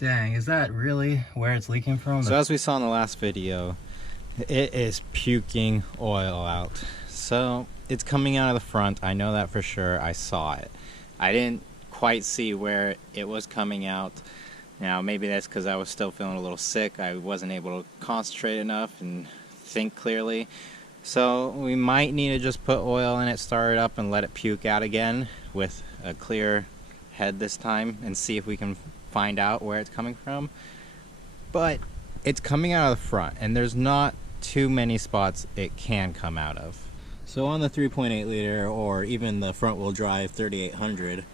Dang, is that really where it's leaking from? So as we saw in the last video, it is puking oil out. So it's coming out of the front. I know that for sure. I saw it. I didn't quite see where it was coming out. Now maybe that's because I was still feeling a little sick. I wasn't able to concentrate enough and think clearly. So we might need to just put oil in it, start it up, and let it puke out again with a clear head this time and see if we can find out where it's coming from. But it's coming out of the front, and there's not too many spots it can come out of. So on the 3.8 liter or even the front wheel drive 3800,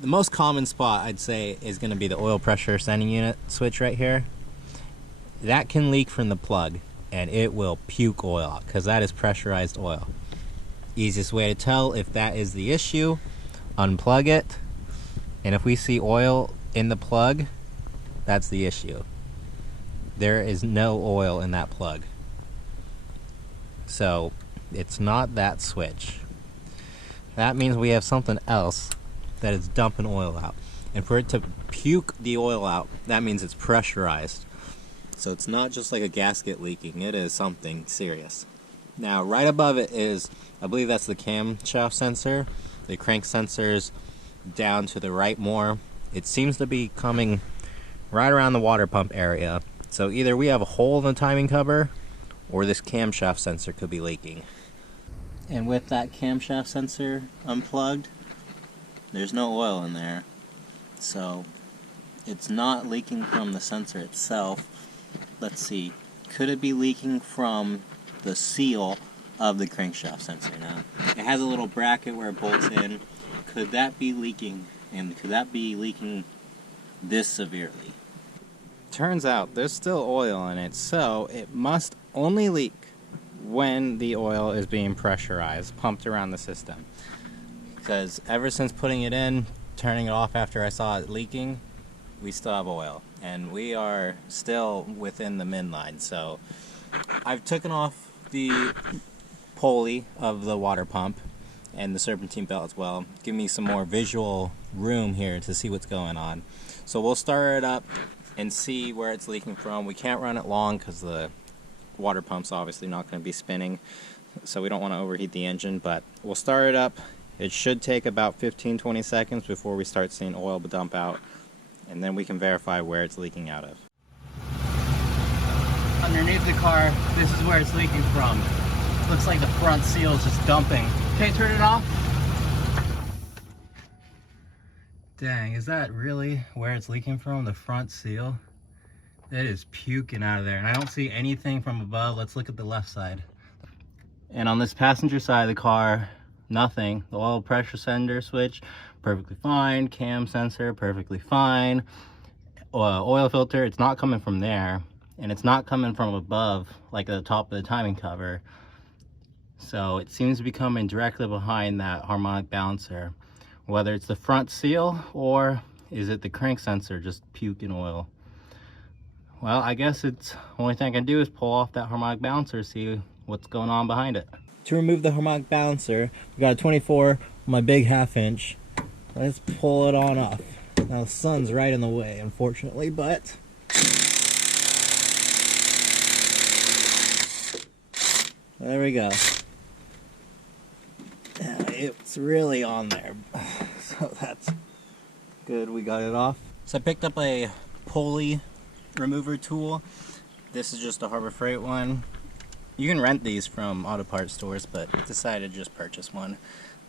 the most common spot I'd say is going to be the oil pressure sending unit switch right here. That can leak from the plug and it will puke oil out because that is pressurized oil. Easiest way to tell if that is the issue, unplug it, and if we see oil in the plug, that's the issue. There is no oil in that plug. So it's not that switch. That means we have something else that is dumping oil out. And for it to puke the oil out, that means it's pressurized. So it's not just like a gasket leaking, it is something serious. Now right above it is, I believe that's the camshaft sensor. The crank sensor's down to the right more. It seems to be coming right around the water pump area. So either we have a hole in the timing cover or this camshaft sensor could be leaking. And with that camshaft sensor unplugged, there's no oil in there. So it's not leaking from the sensor itself. Let's see, could it be leaking from the seal of the crankshaft sensor? Now, it has a little bracket where it bolts in. Could that be leaking, and could that be leaking this severely? Turns out there's still oil in it, so it must only leak when the oil is being pressurized, pumped around the system. Because ever since putting it in, turning it off after I saw it leaking, we still have oil. And we are still within the min line. So I've taken off the pulley of the water pump and the serpentine belt as well. Give me some more visual room here to see what's going on. So we'll start it up and see where it's leaking from. We can't run it long because the water pump's obviously not going to be spinning, so we don't want to overheat the engine, but we'll start it up. It should take about 15-20 seconds before we start seeing oil dump out, and then we can verify where it's leaking out of. Underneath the car, this is where it's leaking from. Looks like the front seal is just dumping. Okay, turn it off. Dang, is that really where it's leaking from? The front seal? It is puking out of there, and I don't see anything from above. Let's look at the left side. And on this passenger side of the car, nothing. The oil pressure sender switch, perfectly fine. Cam sensor, perfectly fine. Oil filter, it's not coming from there, and it's not coming from above, like at the top of the timing cover. So it seems to be coming directly behind that harmonic balancer. Whether it's the front seal or is it the crank sensor just puking oil? Well, I guess it's the only thing I can do is pull off that harmonic balancer, see what's going on behind it. To remove the harmonic balancer, we got a 24 on my big 1/2 inch. Let's pull it on off. Now the sun's right in the way, unfortunately, but there we go. Yeah, it's really on there, so that's good. We got it off. So I picked up a pulley remover tool. This is just a Harbor Freight one. You can rent these from auto parts stores, but decided to just purchase one.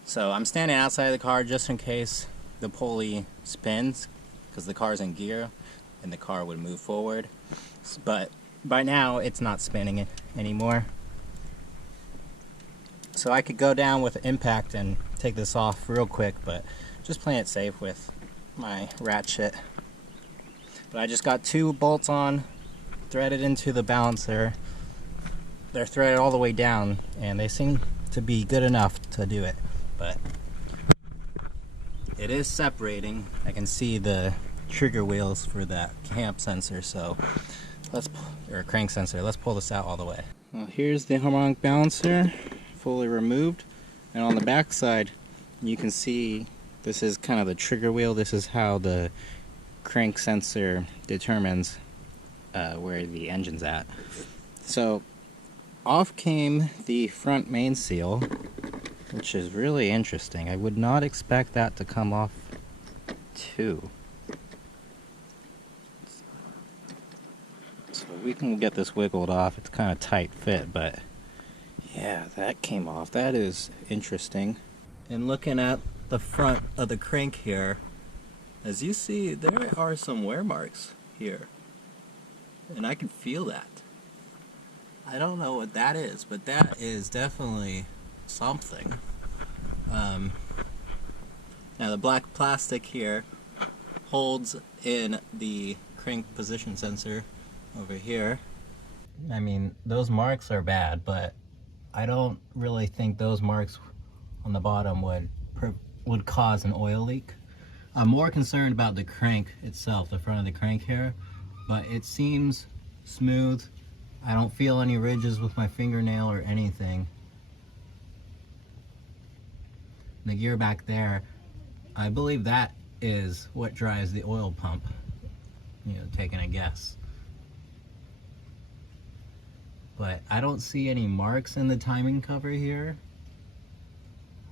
So I'm standing outside of the car just in case the pulley spins, because the car's in gear and the car would move forward. But by now it's not spinning anymore. So I could go down with impact and take this off real quick, but just playing it safe with my ratchet. But I just got 2 bolts on, threaded into the balancer. They're threaded all the way down, and they seem to be good enough to do it. But it is separating. I can see the trigger wheels for that cam sensor, so or crank sensor. Let's pull this out all the way. Well, here's the harmonic balancer, fully removed, and on the back side you can see this is kind of the trigger wheel. This is how the crank sensor determines where the engine's at. So off came the front main seal, which is really interesting. I would not expect that to come off too. So we can get this wiggled off. It's kind of tight fit, but yeah, that came off. That is interesting. And looking at the front of the crank here, as you see, there are some wear marks here. And I can feel that. I don't know what that is, but that is definitely something. Now the black plastic here holds in the crank position sensor over here. I mean, those marks are bad, but I don't really think those marks on the bottom would cause an oil leak. I'm more concerned about the crank itself, the front of the crank here, but it seems smooth. I don't feel any ridges with my fingernail or anything. The gear back there, I believe that is what drives the oil pump, you know, taking a guess. But I don't see any marks in the timing cover here.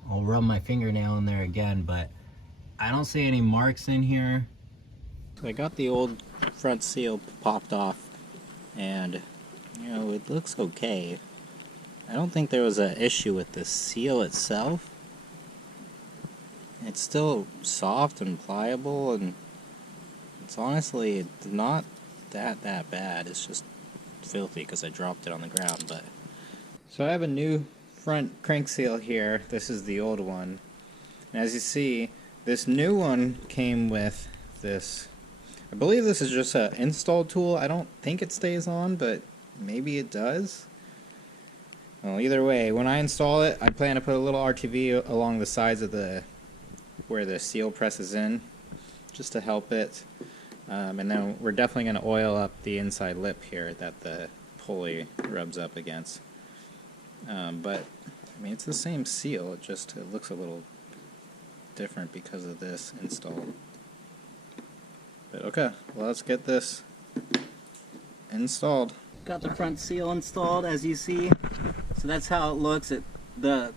I'll rub my fingernail in there again, but I don't see any marks in here. So I got the old front seal popped off, and you know, it looks okay. I don't think there was an issue with the seal itself. It's still soft and pliable, and it's honestly not that bad. It's just filthy because I dropped it on the ground. But so I have a new front crank seal here. This is the old one, and as you see, this new one came with this. I believe this is just an install tool. I don't think it stays on, but maybe it does. Well, either way, when I install it, I plan to put a little RTV along the sides of where the seal presses in, just to help it. And then we're definitely going to oil up the inside lip here that the pulley rubs up against. But I mean, it's the same seal. It looks a little different because of this install. But okay, well, let's get this installed. Got the front seal installed, as you see. So that's how it looks. The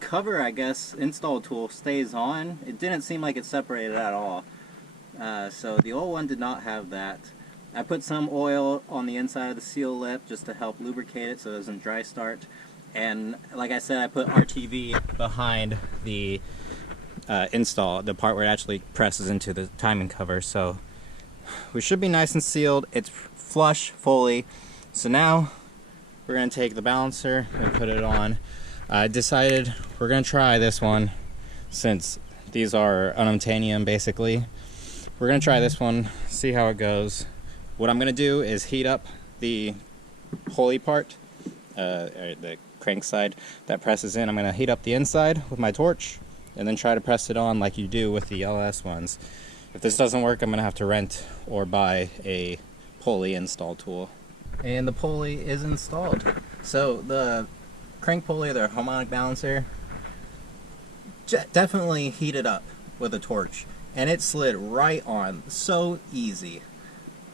cover, I guess, install tool stays on. It didn't seem like it separated at all. So the old one did not have that. I put some oil on the inside of the seal lip just to help lubricate it so it doesn't dry start. And like I said, I put RTV behind the install, the part where it actually presses into the timing cover. So we should be nice and sealed. It's flush fully. So now we're going to take the balancer and put it on. I decided we're going to try this one since these are unobtainium basically. We're going to try this one, see how it goes. What I'm going to do is heat up the pulley part, or the crank side that presses in. I'm going to heat up the inside with my torch and then try to press it on like you do with the LS ones. If this doesn't work, I'm going to have to rent or buy a pulley install tool. And the pulley is installed. So the crank pulley, the harmonic balancer, definitely heated up with a torch, and it slid right on. So easy.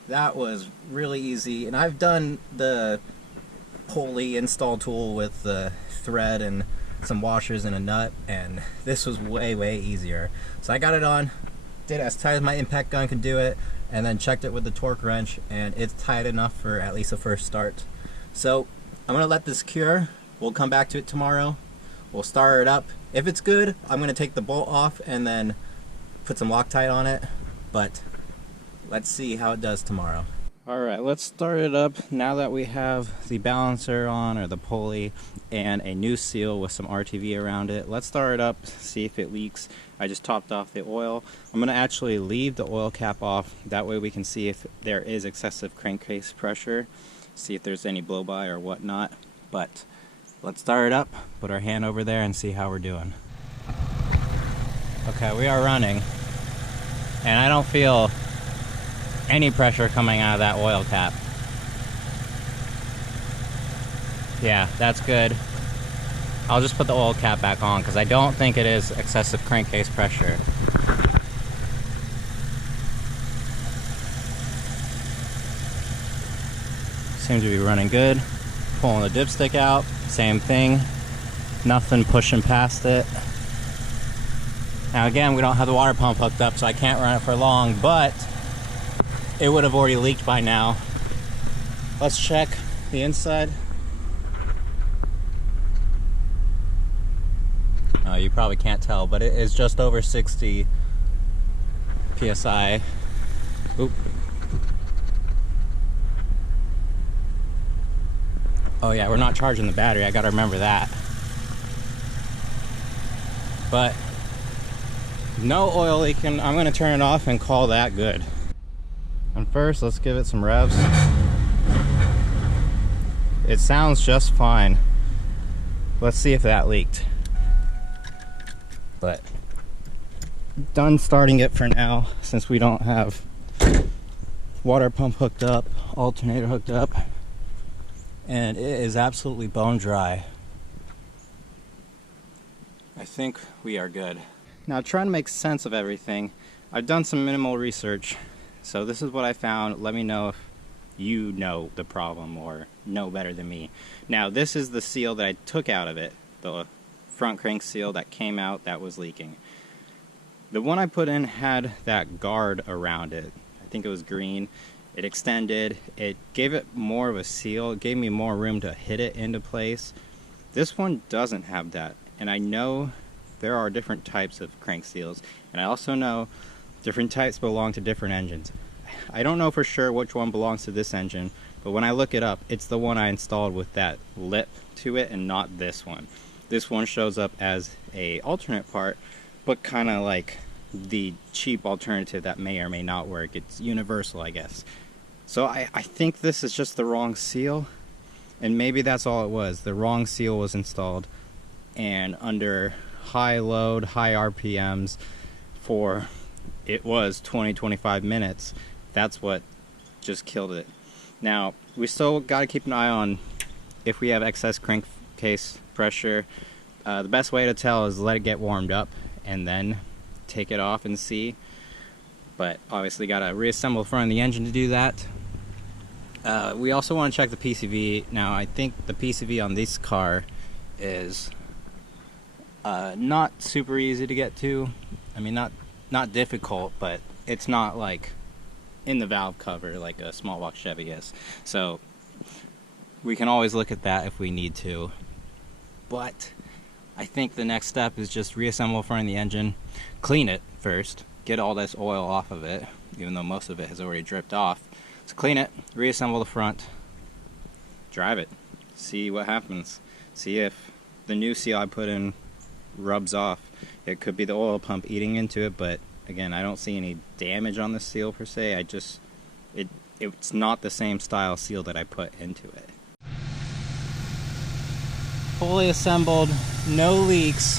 That was really easy. And I've done the pulley install tool with the thread and some washers and a nut, and this was way easier. So I got it on, did it as tight as my impact gun could do it, and then checked it with the torque wrench, and it's tight enough for at least a first start. So I'm gonna let this cure. We'll come back to it tomorrow. We'll start it up. If it's good, I'm gonna take the bolt off and then put some Loctite on it, but let's see how it does tomorrow. Alright, let's start it up now that we have the balancer on, or the pulley, and a new seal with some RTV around it. Let's start it up, see if it leaks. I just topped off the oil. I'm going to actually leave the oil cap off, that way we can see if there is excessive crankcase pressure, see if there's any blow-by or whatnot. But let's start it up, put our hand over there and see how we're doing. Okay, we are running, and I don't feel any pressure coming out of that oil cap. Yeah, that's good. I'll just put the oil cap back on because I don't think it is excessive crankcase pressure. seems to be running good. Pulling the dipstick out, same thing. Nothing pushing past it. Now again, we don't have the water pump hooked up, so I can't run it for long, but it would have already leaked by now. Let's check the inside. You probably can't tell, but it is just over 60 PSI. Oop. Oh yeah, we're not charging the battery, I gotta remember that. But no oil leaking. I'm gonna turn it off and call that good. And first, let's give it some revs. It sounds just fine. Let's see if that leaked. But done starting it for now, since we don't have water pump hooked up, alternator hooked up, and it is absolutely bone dry. I think we are good. Now, trying to make sense of everything, I've done some minimal research, so this is what I found. Let me know if you know the problem or know better than me. Now, this is the seal that I took out of it, the front crank seal that came out that was leaking. The one I put in had that guard around it. I think it was green. It extended. It gave it more of a seal. It gave me more room to hit it into place. This one doesn't have that. And I know there are different types of crank seals. And I also know different types belong to different engines. I don't know for sure which one belongs to this engine, but when I look it up, it's the one I installed with that lip to it and not this one. This one shows up as a alternate part, but kind of like the cheap alternative that may or may not work. It's universal, I guess. So I think this is just the wrong seal, and maybe that's all it was. The wrong seal was installed, and under high load, high RPMs for, it was 20-25 minutes, that's what just killed it. Now, we still got to keep an eye on if we have excess crankcase pressure. The best way to tell is let it get warmed up and then take it off and see. But obviously got to reassemble the front of the engine to do that. We also want to check the PCV. Now, I think the PCV on this car is not super easy to get to. I mean, not difficult, but it's not like in the valve cover like a small block Chevy is. So we can always look at that if we need to. But I think the next step is just reassemble the front of the engine, clean it first, get all this oil off of it, even though most of it has already dripped off. So clean it, reassemble the front, drive it, see what happens. See if the new seal I put in rubs off. It could be the oil pump eating into it, but again, I don't see any damage on the seal per se. It's not the same style seal that I put into it. Fully assembled, no leaks.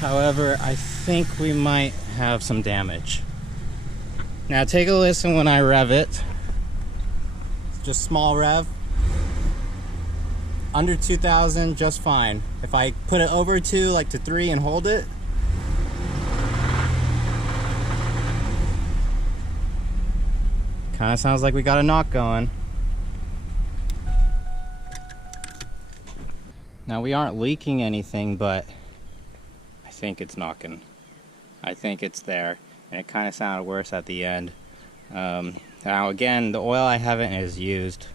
However, I think we might have some damage. Now take a listen when I rev it. Just small rev. Under 2,000, just fine. If I put it over 2, like to 3 and hold it, kind of sounds like we got a knock going. Now, we aren't leaking anything, but I think it's knocking. I think it's there, and it kind of sounded worse at the end. Now, again, the oil I have in is used.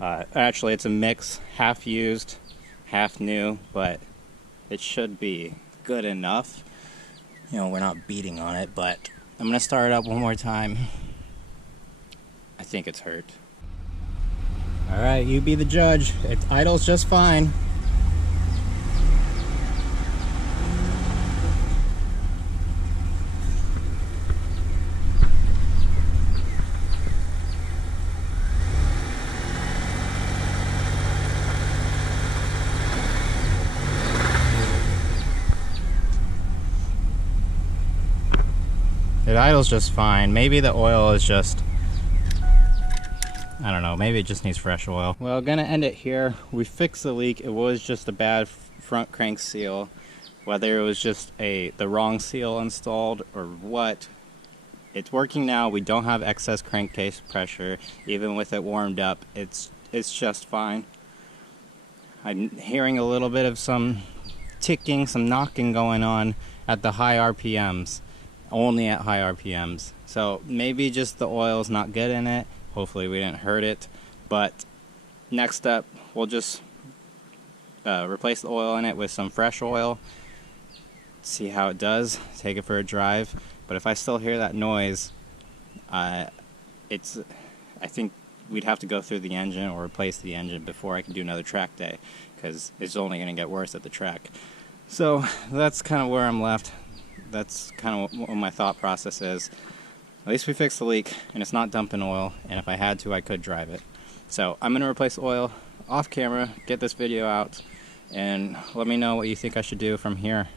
Actually, it's a mix, half used, half new, but it should be good enough. You know, we're not beating on it, but I'm going to start it up one more time. I think it's hurt. All right, you be the judge. It idles just fine. It idles just fine. Maybe the oil is just, I don't know, maybe it just needs fresh oil. Well, gonna end it here. We fixed the leak. It was just a bad front crank seal. Whether it was just the wrong seal installed or what, it's working now. We don't have excess crankcase pressure. Even with it warmed up, it's just fine. I'm hearing a little bit of some ticking, some knocking going on at the high RPMs, only at high RPMs. So maybe just the oil's not good in it. Hopefully we didn't hurt it. But next up, we'll just replace the oil in it with some fresh oil, see how it does, take it for a drive. But if I still hear that noise, I think we'd have to go through the engine or replace the engine before I can do another track day, because it's only going to get worse at the track. So that's kind of where I'm left. That's kind of what my thought process is. At least we fixed the leak and it's not dumping oil, and if I had to, I could drive it. So I'm going to replace the oil off camera, get this video out, and let me know what you think I should do from here.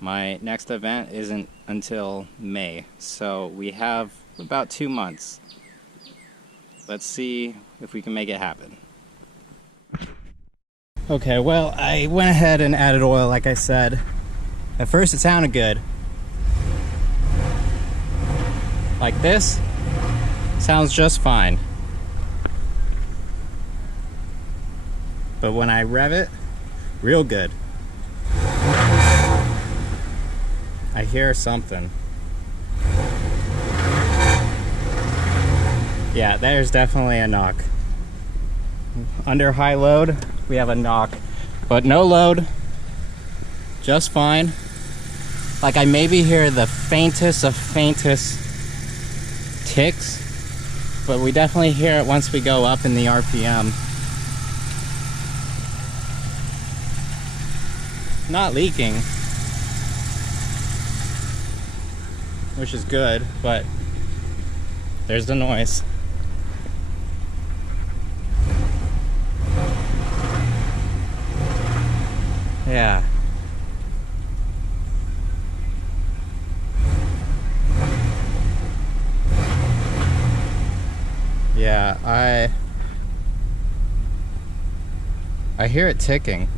My next event isn't until May, so we have about 2 months. Let's see if we can make it happen. Okay, well, I went ahead and added oil like I said. At first it sounded good. Like this, sounds just fine. But when I rev it, real good. I hear something. Yeah, there's definitely a knock. Under high load, we have a knock. But no load, just fine. Like I maybe hear the faintest of faintest ticks, but we definitely hear it once we go up in the RPM. Not leaking, which is good, but there's the noise. Yeah. Yeah, I hear it ticking.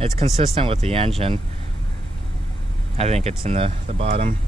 It's consistent with the engine. I think it's in the bottom.